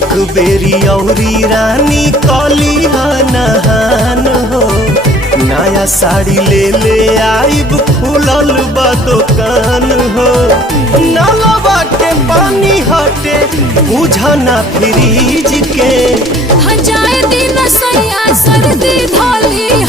एक बेरी औरी रानी कली नहान हो, नया साड़ी ले ले आइब खुलल बा दुकान हो। नलवा के पानी हटे बुझना फ्रिज के, जाए दिन सैया सर्दी धोली